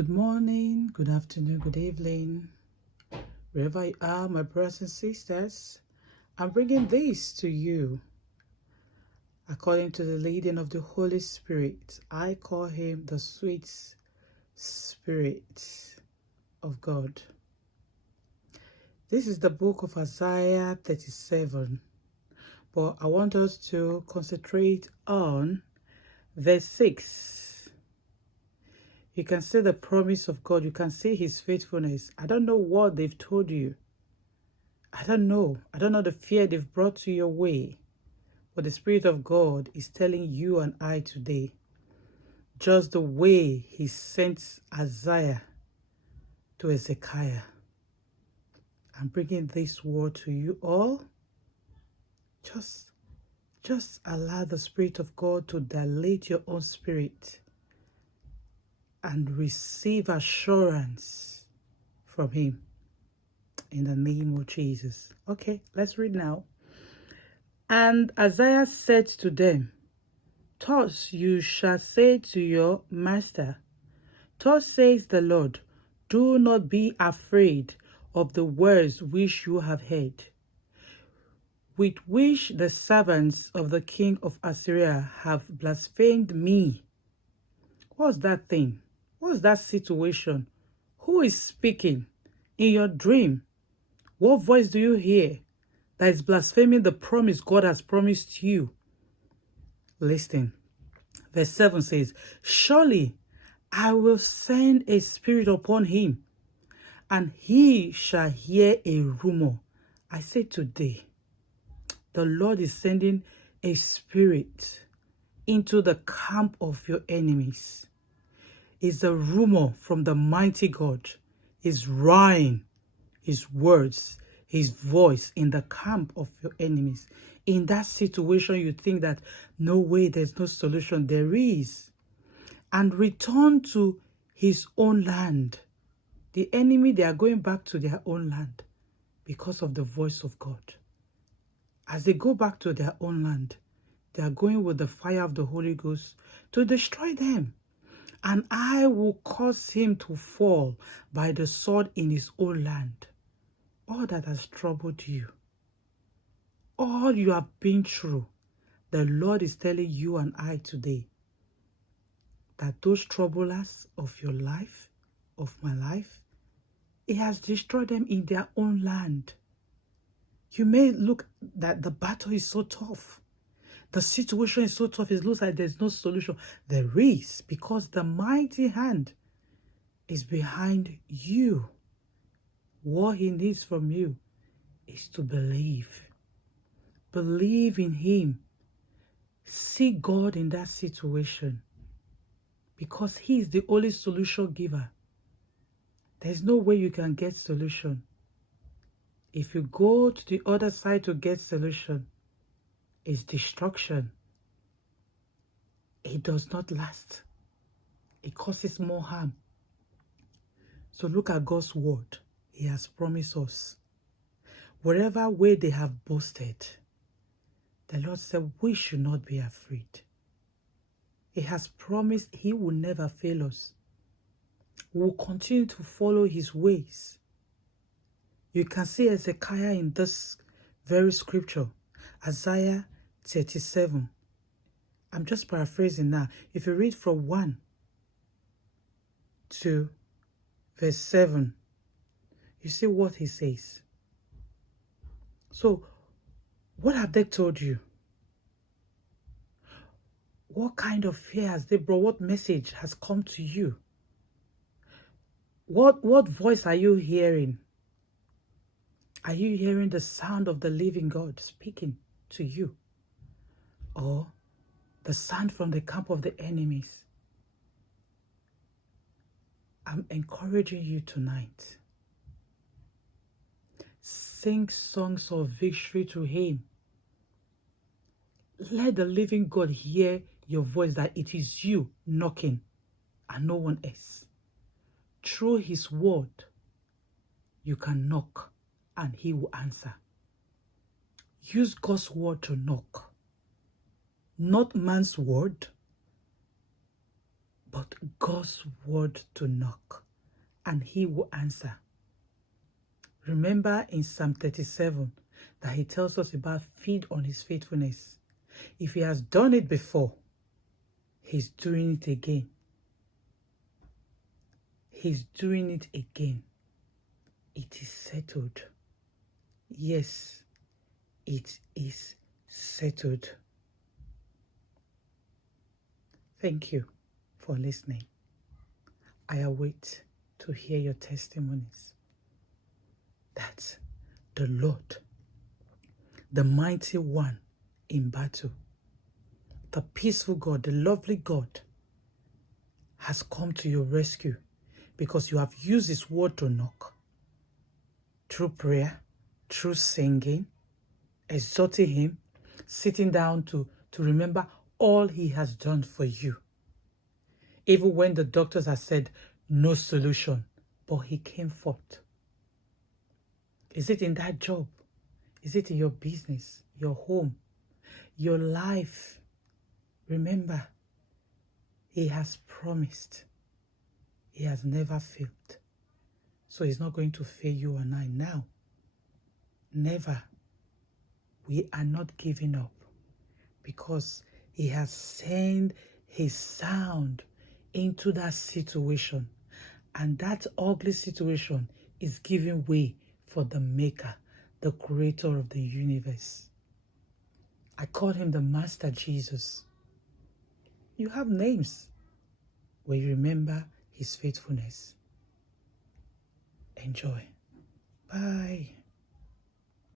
Good morning, good afternoon, good evening, wherever you are, my brothers and sisters. I'm bringing this to you according to the leading of the Holy Spirit. I call him the sweet Spirit of God. This is the book of Isaiah 37, but I want us to concentrate on verse 6. You can see the promise of God. You can see his faithfulness. I don't know what they've told you. I don't know the fear they've brought to your way. But the Spirit of God is telling you and I today, just the way he sent Isaiah to Hezekiah. I'm bringing this word to you all. Just allow the Spirit of God to dilate your own spirit and receive assurance from him in the name of Jesus. Okay, let's read now. And Isaiah said to them, thus you shall say to your master, thus says the Lord, do not be afraid of the words which you have heard, with which the servants of the king of Assyria have blasphemed me. What's that thing? What's that situation? Who is speaking? In your dream, what voice do you hear that is blaspheming the promise God has promised you? Listen. Verse 7 says, surely I will send a spirit upon him, and he shall hear a rumor. I say today, the Lord is sending a spirit into the camp of your enemies. It's a rumor from the mighty God. His rhyme, his words, his voice in the camp of your enemies. In that situation, you think that no way, there's no solution. There is. And return to his own land. The enemy, they are going back to their own land because of the voice of God. As they go back to their own land, they are going with the fire of the Holy Ghost to destroy them. And I will cause him to fall by the sword in his own land. All that has troubled you, all you have been through, the Lord is telling you and I today that those troublers of your life, of my life, he has destroyed them in their own land. You may look that the battle is so tough. The situation is so tough. It looks like there's no solution. There is, because the mighty hand is behind you. What he needs from you is to believe. Believe in him. See God in that situation, because he is the only solution giver. There's no way you can get solution. If you go to the other side to get solution, it's destruction. It does not last. It causes more harm. So look at God's word. He has promised us. Whatever way they have boasted, the Lord said we should not be afraid. He has promised he will never fail us. We will continue to follow his ways. You can see Hezekiah in this very scripture, Isaiah 37. I'm just paraphrasing now. If you read from 1 to verse 7, you see what he says. So, what have they told you? What kind of fear has they brought? What message has come to you? What voice are you hearing? Are you hearing the sound of the living God speaking to you? Or the sound from the camp of the enemies? I'm encouraging you tonight. Sing songs of victory to him. Let the living God hear your voice, that it is you knocking and no one else. Through his word, you can knock and he will answer. Use God's word to knock. Not man's word, but God's word to knock, and he will answer. Remember in Psalm 37 that he tells us about feed on his faithfulness. If he has done it before, he's doing it again. He's doing it again. It is settled. Yes, it is settled. Thank you for listening. I await to hear your testimonies that the Lord, the mighty one in battle, the peaceful God, the lovely God, has come to your rescue because you have used his word to knock. Through prayer, through singing, exhorting him, sitting down to remember all he has done for you. Even when the doctors have said no solution, but he came forth. Is it in that job? Is it in your business, your home, your life? Remember, he has promised. He has never failed. So he's not going to fail you and I now. Never. We are not giving up because he has sent his sound into that situation. And that ugly situation is giving way for the maker, the creator of the universe. I call him the Master Jesus. You have names where you remember his faithfulness. Enjoy. Bye.